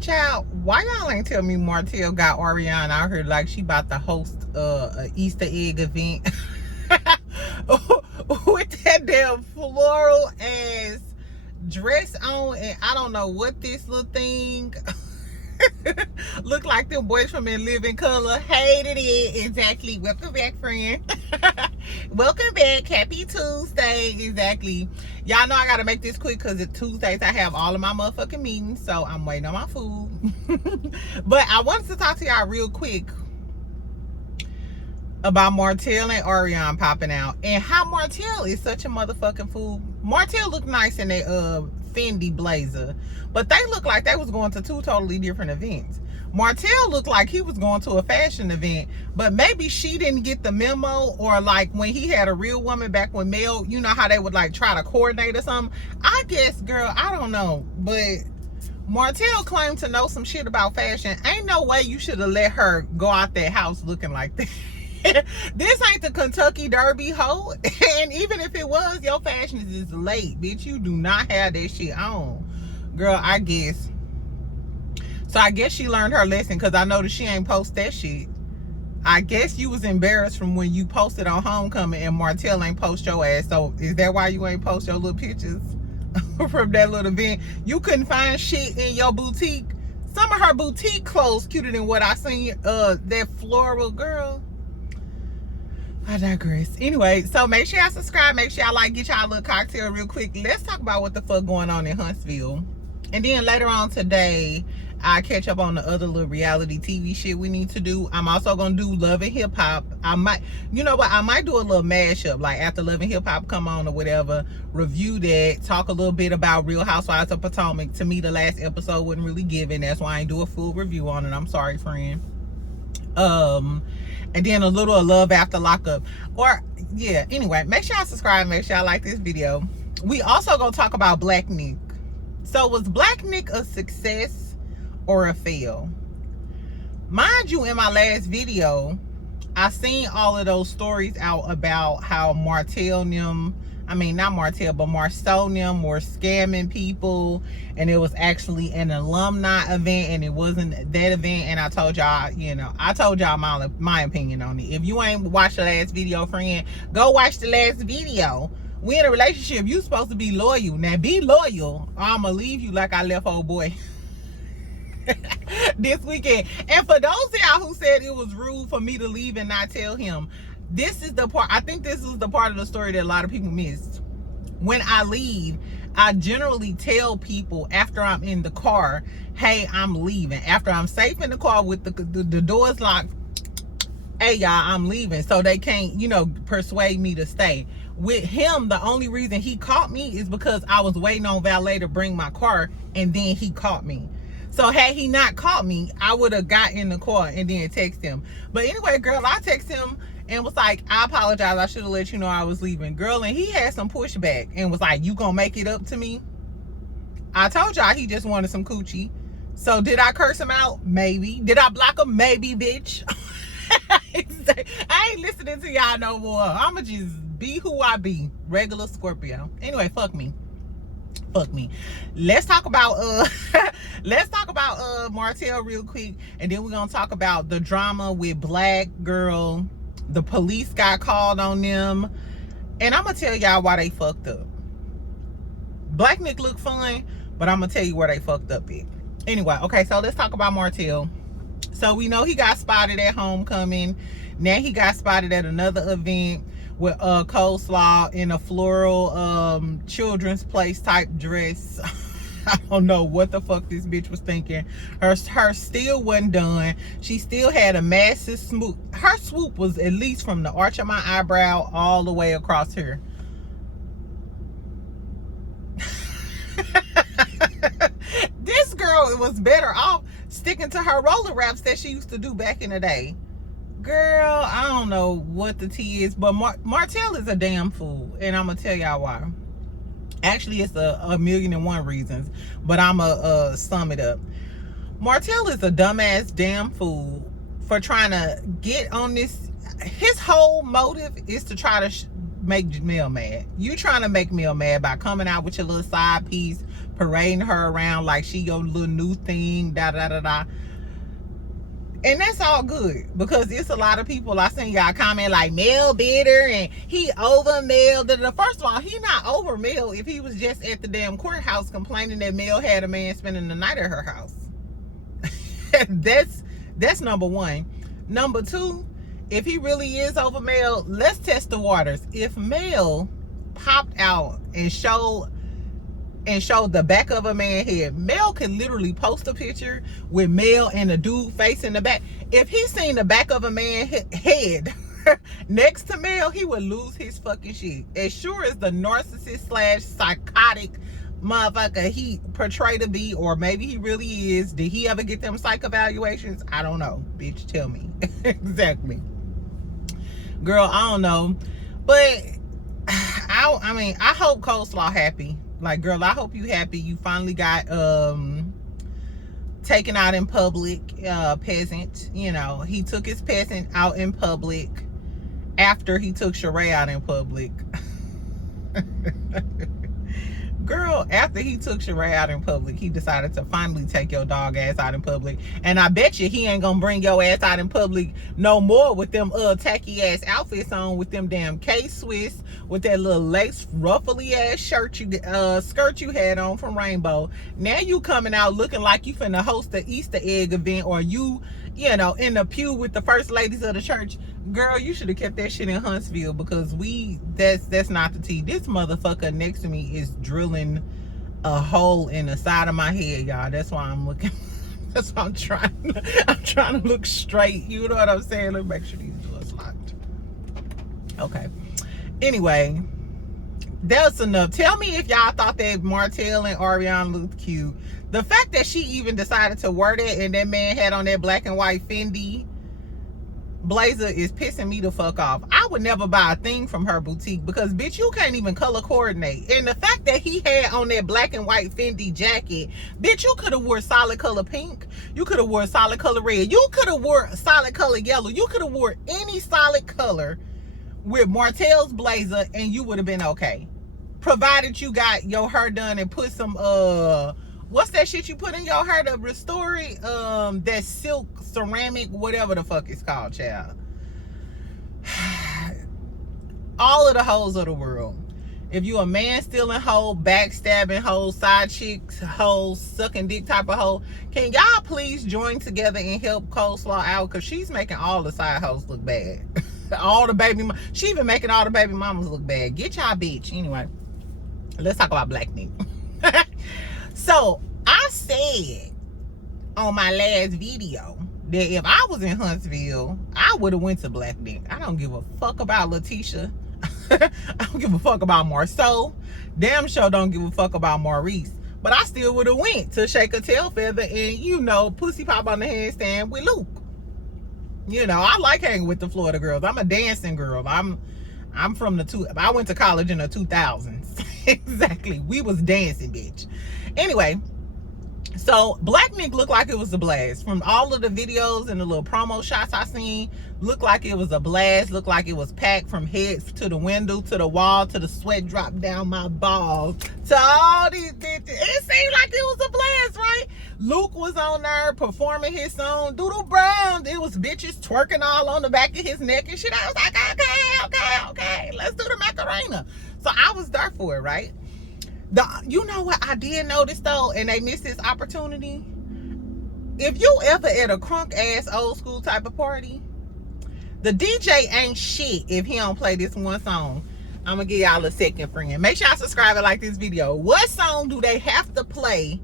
Child, why y'all ain't tell me Martel got Ariana out here like she about to host a Easter egg event with that damn floral ass dress on, and I don't know what this little thing look like them boys from In Living Color. Hated it. Exactly. Welcome back, friend. Welcome back. Happy Tuesday. Exactly. Y'all know I gotta make this quick because it's Tuesdays. I have all of my motherfucking meetings, so I'm waiting on my food. But I wanted to talk to y'all real quick about Martel and Ariana popping out and how Martel is such a motherfucking fool. Martel looked nice in their Fendi blazer, but they looked like they was going to two totally different events. Martel looked like he was going to a fashion event, but maybe she didn't get the memo, or like when he had a real woman back when Mel, you know how they would like try to coordinate or something. I guess, girl, I don't know, but Martel claimed to know some shit about fashion. Ain't no way you should have let her go out that house looking like this. This ain't the Kentucky Derby, hoe. And even if it was, your fashion is just late, bitch. You do not have that shit on, girl. I guess so. I guess she learned her lesson, because I noticed she ain't post that shit. I guess you was embarrassed from when you posted on homecoming and Martel ain't post your ass. So is that why you ain't post your little pictures from that little event? You couldn't find shit in your boutique. Some of her boutique clothes cuter than what I seen. That floral, girl. I digress. Anyway, so make sure y'all subscribe. Make sure y'all like, get y'all a little cocktail real quick. Let's talk about what the fuck going on in Huntsville. And then later on today, I'll catch up on the other little reality TV shit we need to do. I'm also going to do Love and Hip Hop. I might, you know what? I might do a little mashup, like after Love and Hip Hop come on or whatever, review that, talk a little bit about Real Housewives of Potomac. To me, the last episode wasn't really given. That's why I ain't do a full review on it. I'm sorry, friend. And then a little of Love After Lockup. Or, yeah, anyway, make sure y'all subscribe. Make sure y'all like this video. We also gonna talk about Black Nick. So, was Black Nick a success or a fail? Mind you, in my last video, I seen all of those stories out about how Martel and them, I mean, not Martel, but Marsau and them were scamming people, and it was actually an alumni event, and it wasn't that event. And I told y'all, you know, I told y'all my opinion on it. If you ain't watched the last video, friend, go watch the last video. We in a relationship, you supposed to be loyal. Now be loyal, or I'm gonna leave you like I left old boy this weekend. And for those of y'all who said it was rude for me to leave and not tell him, this is the part, I think this is the part of the story that a lot of people missed. When I leave, I generally tell people after I'm in the car, hey, I'm leaving. After I'm safe in the car with the doors locked, hey, y'all, I'm leaving. So they can't, you know, persuade me to stay. With him, the only reason he caught me is because I was waiting on valet to bring my car, and then he caught me. So had he not caught me, I would have got in the car and then text him. But anyway, girl, I text him and was like, I apologize, I should have let you know I was leaving, girl. And he had some pushback and was like, you gonna make it up to me? I told y'all he just wanted some coochie. So did I curse him out? Maybe. Did I block him? Maybe, bitch. I ain't listening to y'all no more. I'ma just be who I be. Regular Scorpio. Anyway, fuck me. Fuck me. Let's talk about Martel real quick, and then we're gonna talk about the drama with Black Girl. The police got called on them, and I'm gonna tell y'all why they fucked up. Black Nick look fun, but I'm gonna tell you where they fucked up at. Anyway, okay, so let's talk about Martel. So we know he got spotted at homecoming. Now he got spotted at another event with coleslaw in a floral children's place type dress. I don't know what the fuck this bitch was thinking. Her still wasn't done. She still had a massive swoop. Her swoop was at least from the arch of my eyebrow all the way across here. This girl was better off sticking to her roller wraps that she used to do back in the day. Girl, I don't know what the tea is, but Martel is a damn fool, and I'm gonna tell y'all why. Actually, it's a million and one reasons, but I'm gonna sum it up. Martel is a dumbass damn fool for trying to get on this. His whole motive is to try to make Mel mad. You trying to make Mel mad by coming out with your little side piece, parading her around like she your little new thing, da da da da. And that's all good, because it's a lot of people I seen y'all comment like Mel bitter and he over Mel. First of all, he not over Mel if he was just at the damn courthouse complaining that Mel had a man spending the night at her house. That's number one. Number two, if he really is over Mel, let's test the waters. If Mel popped out and showed the back of a man's head, Mel can literally post a picture with Mel and a dude facing the back. If he seen the back of a man's head next to Mel, he would lose his fucking shit. As sure as the narcissist / psychotic motherfucker he portrayed to be, or maybe he really is. Did he ever get them psych evaluations? I don't know. Bitch, tell me. Exactly. Girl, I don't know. But I hope Coleslaw happy. Like, girl, I hope you happy. You finally got taken out in public, peasant. You know, he took his peasant out in public after he took Sheree out in public. Girl, after he took Sheree out in public, he decided to finally take your dog ass out in public. And I bet you he ain't gonna bring your ass out in public no more with them tacky ass outfits on, with them damn K-Swiss, with that little lace ruffly ass skirt you had on from Rainbow. Now you coming out looking like you finna host the Easter egg event, or you know, in the pew with the first ladies of the church. Girl, you should have kept that shit in Huntsville, because that's not the tea. This motherfucker next to me is drilling a hole in the side of my head, y'all. That's why I'm looking. That's why I'm trying to look straight. You know what I'm saying? Let me make sure these doors locked. Okay. Anyway, that's enough. Tell me if y'all thought that Martel and Ariana looked cute. The fact that she even decided to wear that and that man had on that black and white Fendi blazer is pissing me the fuck off. I would never buy a thing from her boutique, because bitch, you can't even color coordinate. And the fact that he had on that black and white Fendi jacket, bitch, you could have wore solid color pink, you could have wore solid color red, you could have wore solid color yellow, you could have wore any solid color with Martel's blazer and you would have been okay, provided you got your hair done and put some what's that shit you put in your hair to restore it? That silk ceramic, whatever the fuck it's called, child. All of the hoes of the world. If you a man stealing hoe, backstabbing hoe, side chicks hoe, sucking dick type of hoe, can y'all please join together and help Coleslaw out? Because she's making all the side hoes look bad. All the baby, she even making all the baby mamas look bad. Get y'all bitch. Anyway, let's talk about Black Nick. So I said on my last video that if I was in Huntsville, I would have went to Black Nick. I don't give a fuck about Tisha. I don't give a fuck about Marsau. Damn sure don't give a fuck about Maurice. But I still would have went to shake a tail feather and, you know, pussy pop on the handstand with Luke. You know, I like hanging with the Florida girls. I'm a dancing girl. I'm from I went to college in the 2000s. Exactly. We was dancing, bitch. Anyway, so Black Nick looked like it was a blast. From all of the videos and the little promo shots I seen, looked like it was a blast. Looked like it was packed from head to the window, to the wall, to the sweat drop down my balls, to all these bitches. It seemed like it was a blast, right? Luke was on there performing his song, Doodle Brown. It was bitches twerking all on the back of his neck and shit. I was like, okay, let's do the Macarena. So I was there for it, right? You know what I did notice though, and they missed this opportunity? If you ever at a crunk ass old school type of party, the DJ ain't shit if he don't play this one song. I'm gonna give y'all a second, friend. Make sure y'all subscribe and like this video. What song do they have to play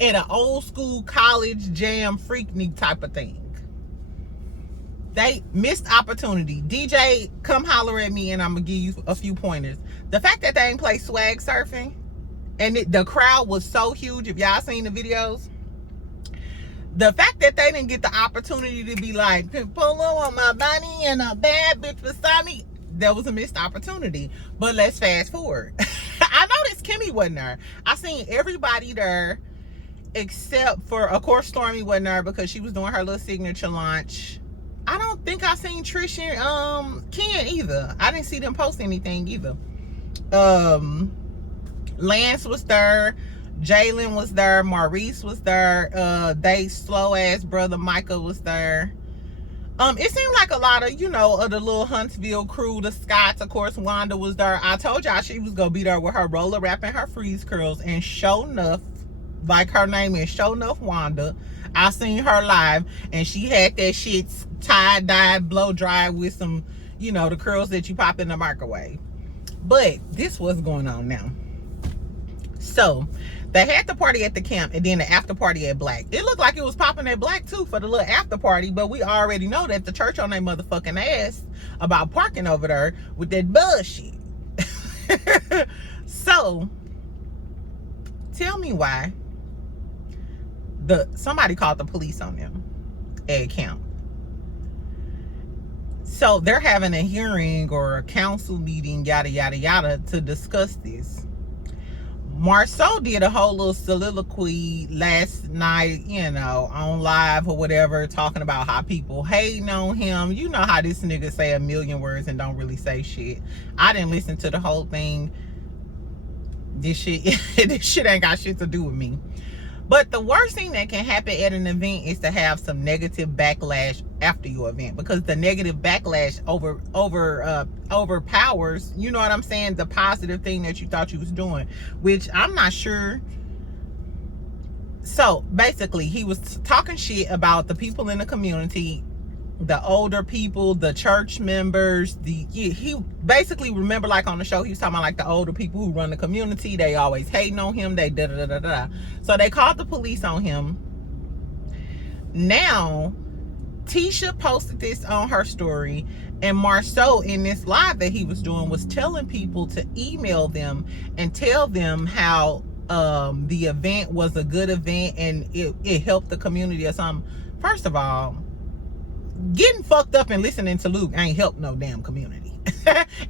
at an old school college jam freaknik type of thing? They missed opportunity. DJ, come holler at me and I'm gonna give you a few pointers. The fact that they ain't play Swag Surfing, and the crowd was so huge, if y'all seen the videos, the fact that they didn't get the opportunity to be like, pull on my body and a bad bitch beside me, that was a missed opportunity. But let's fast forward. I noticed Kimmy wasn't there. I seen everybody there except for, of course, Stormy wasn't there because she was doing her little signature launch. I don't think I seen Trish and Ken either. I didn't see them post anything either. Lance was there. Jalen was there. Maurice was there. They slow ass brother Micah was there. It seemed like a lot of, of the little Huntsville crew, the Scotts, of course, Wanda was there. I told y'all she was gonna be there with her roller wrap and her freeze curls, and sure enough, like her name is sure enough Wanda, I seen her live, and she had that shit tie-dyed, blow-dried with some, the curls that you pop in the microwave. But this was going on now. So they had the party at the camp and then the after party at Black. It looked like it was popping at Black too for the little after party, but we already know that the church on their motherfucking ass about parking over there with that bullshit. So tell me why somebody called the police on them at camp. So they're having a hearing or a council meeting, yada yada yada, to discuss this. Marsau did a whole little soliloquy last night, on live or whatever, talking about how people hating on him. You know how this nigga say a million words and don't really say shit. I didn't listen to the whole thing. This shit ain't got shit to do with me. But the worst thing that can happen at an event is to have some negative backlash after your event, because the negative backlash overpowers, you know what I'm saying, the positive thing that you thought you was doing, which I'm not sure. So basically, he was talking shit about the people in the community, the older people, the church members. He basically, remember, like on the show, he was talking about like the older people who run the community. They always hating on him. They da da da da da. So they called the police on him. Now, Tisha posted this on her story, and Marsau, in this live that he was doing, was telling people to email them and tell them how the event was a good event and it helped the community or something. First of all, getting fucked up and listening to Luke ain't helped no damn community.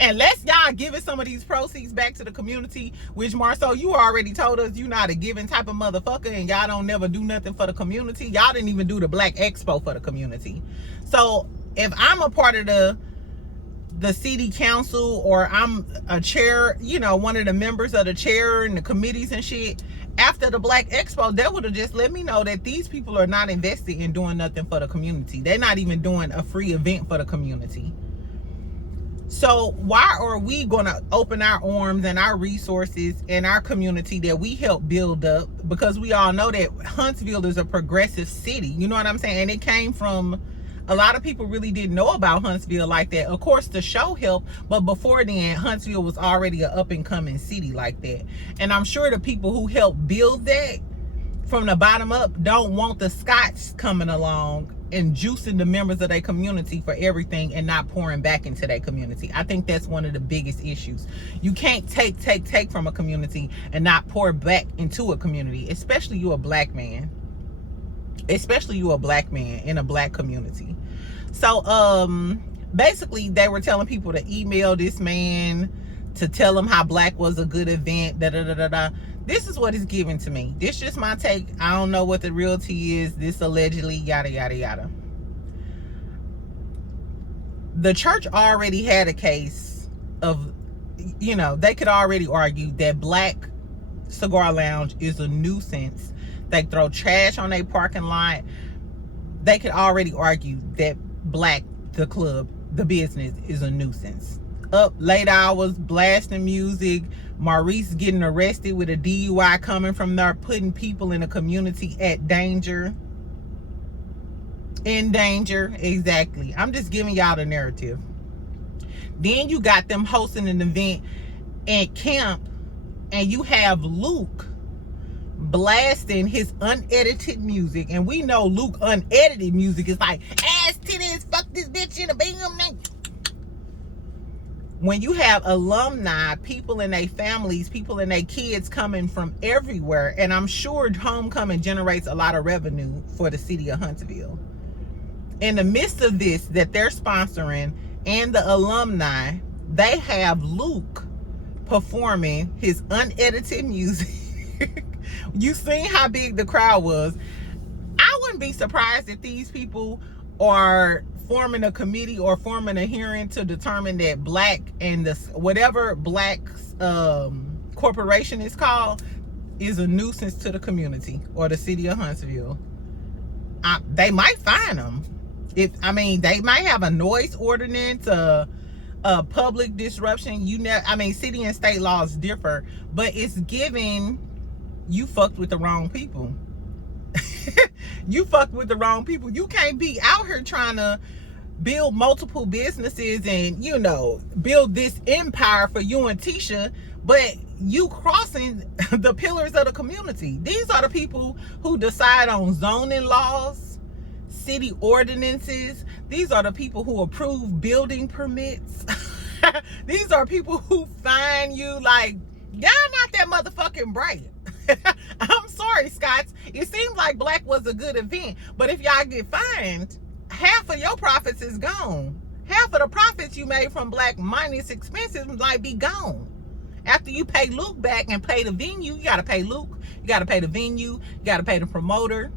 Unless y'all giving some of these proceeds back to the community, which, Marsau, you already told us you not a giving type of motherfucker, and y'all don't never do nothing for the community. Y'all didn't even do the Black Expo for the community. So if I'm a part of the city council, or I'm a chair, one of the members of the chair and the committees and shit, after the Black Expo, they would have just let me know that these people are not invested in doing nothing for the community. They're not even doing a free event for the community. So why are we going to open our arms and our resources and our community that we help build up? Because we all know that Huntsville is a progressive city. You know what I'm saying? And it came from, a lot of people really didn't know about Huntsville like that. Of course, the show helped, but before then, Huntsville was already an up-and-coming city like that. And I'm sure the people who helped build that from the bottom up don't want the Scots coming along and juicing the members of their community for everything and not pouring back into their community. I think that's one of the biggest issues. You can't take from a community and not pour back into a community, especially you a black man. Especially you a black man in a black community. So basically they were telling people to email this man to tell him how Black was a good event, da da da da da. This is what is given to me. This is just my take. I don't know what the real tea is. This allegedly, yada yada yada. The church already had a case of, they could already argue that Black Cigar Lounge is a nuisance. They throw trash on their parking lot. They could already argue that Black, the club, the business, is a nuisance. Up late hours, blasting music, Maurice getting arrested with a DUI coming from there, putting people in the community at danger. In danger, exactly. I'm just giving y'all the narrative. Then you got them hosting an event at camp, and you have Luke blasting his unedited music, and we know Luke unedited music is like ass titties, fuck this bitch in a bam. When you have alumni, people and their families, people and their kids coming from everywhere, and I'm sure homecoming generates a lot of revenue for the city of Huntsville. In the midst of this that they're sponsoring and the alumni, they have Luke performing his unedited music. You seen how big the crowd was. I wouldn't be surprised if these people are forming a committee or forming a hearing to determine that Black and whatever Black corporation is called, is a nuisance to the community or the city of Huntsville, they might fine them. They might have a noise ordinance, a public disruption. City and state laws differ, but it's giving you fucked with the wrong people. You fucked with the wrong people. You can't be out here trying to build multiple businesses and, build this empire for you and Tisha, but you crossing the pillars of the community. These are the people who decide on zoning laws, city ordinances. These are the people who approve building permits. These are people who fine you. Like, y'all not that motherfucking bright. I'm sorry, Scots. It seems like Black was a good event, but if y'all get fined, half of your profits is gone. Half of the profits you made from Black minus expenses might be gone. After you pay Luke back and pay the venue, you got to pay Luke, you got to pay the venue, you got to pay the promoter,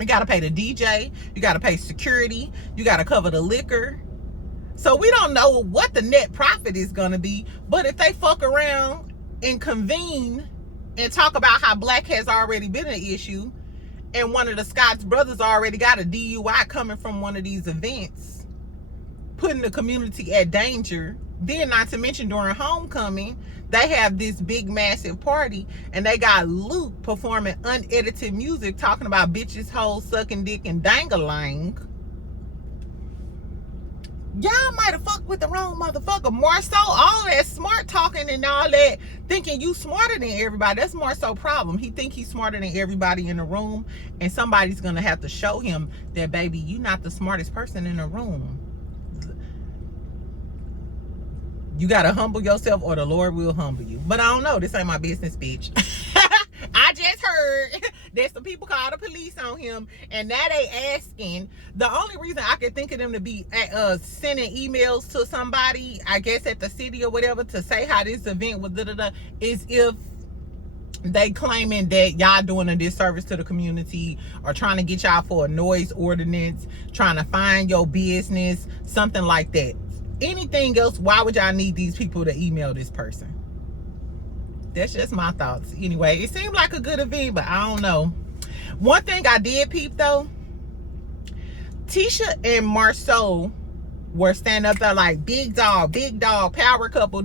you got to pay the DJ, you got to pay security, you got to cover the liquor. So we don't know what the net profit is going to be, but if they fuck around and convene and talk about how Black has already been an issue, and one of the Scott's brothers already got a DUI coming from one of these events, putting the community at danger. Then, not to mention during homecoming, they have this big massive party and they got Luke performing unedited music talking about bitches, hoes, sucking dick, and dang-a-lang. Y'all might have fucked with the wrong motherfucker. Marsau, all that smart talking and all that, thinking you smarter than everybody. That's Marsau's problem. He think he's smarter than everybody in the room, and somebody's gonna have to show him that, baby, you not the smartest person in the room. You gotta humble yourself or the Lord will humble you. But I don't know. This ain't my business, bitch. I just heard that some people called the police on him, and now they asking. The only reason I could think of them to be sending emails to somebody, I guess at the city or whatever, to say how this event was is if they claiming that y'all doing a disservice to the community, or trying to get y'all for a noise ordinance, trying to find your business, something like that. Anything else, why would y'all need these people to email this person? That's just my thoughts. Anyway, it seemed like a good event, but I don't know. One thing I did peep though, Tisha and Marsau were standing up there like big dog, power couple,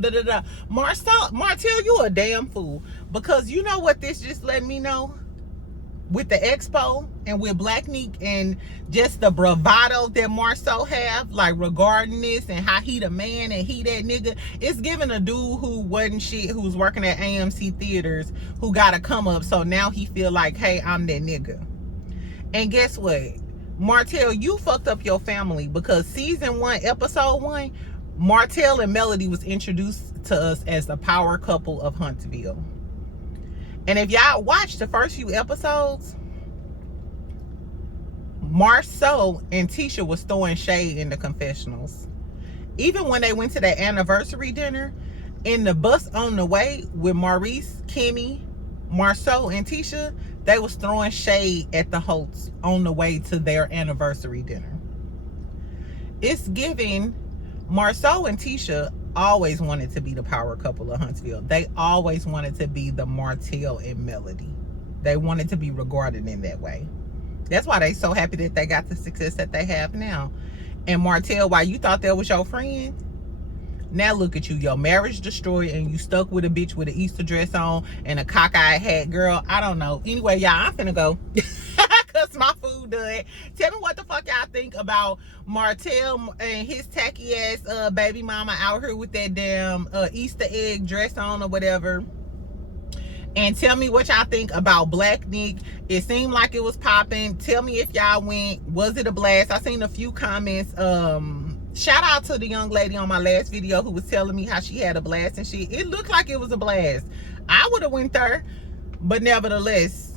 Martel, you a damn fool. Because you know what this just let me know? With the expo and with Black Neek and just the bravado that Marsau have, like regarding this and how he the man and he that nigga, it's giving a dude who wasn't shit, who's working at AMC theaters, who got to come up, so now he feel like, hey, I'm that nigga. And guess what, Martel, you fucked up your family, because season 1, episode 1, Martel and Melody was introduced to us as the power couple of Huntsville. And if y'all watch the first few episodes, Marsau and Tisha was throwing shade in the confessionals. Even when they went to that anniversary dinner, in the bus on the way with Maurice, Kimmy, Marsau, and Tisha, they was throwing shade at the Holtz on the way to their anniversary dinner. It's giving. Marsau and Tisha always wanted to be the power couple of Huntsville. They always wanted to be the Martel and Melody. They wanted to be regarded in that way. That's why they so happy that they got the success that they have now. And Martel, while you thought that was your friend, now look at you, your marriage destroyed, and you stuck with a bitch with an Easter dress on and a cockeyed hat. Girl, I don't know. Anyway, y'all, I'm finna go. Cause my food done. Tell me what the fuck y'all think about Martel and his tacky ass baby mama out here with that damn Easter egg dress on or whatever. And tell me what y'all think about Black Neek. It seemed like it was popping. Tell me if y'all went. Was it a blast? I seen a few comments. Shout out to the young lady on my last video who was telling me how she had a blast and shit. It looked like it was a blast. I would have went there, but nevertheless,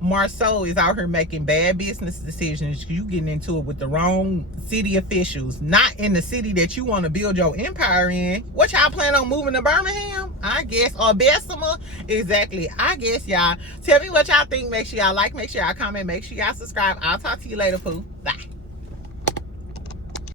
Marsau is out here making bad business decisions. You getting into it with the wrong city officials, not in the city that you want to build your empire in. What y'all plan on moving to Birmingham? I guess, or Bessemer? Exactly. I guess, y'all. Tell me what y'all think. Make sure y'all like, make sure y'all comment, make sure y'all subscribe. I'll talk to you later, poo. Bye.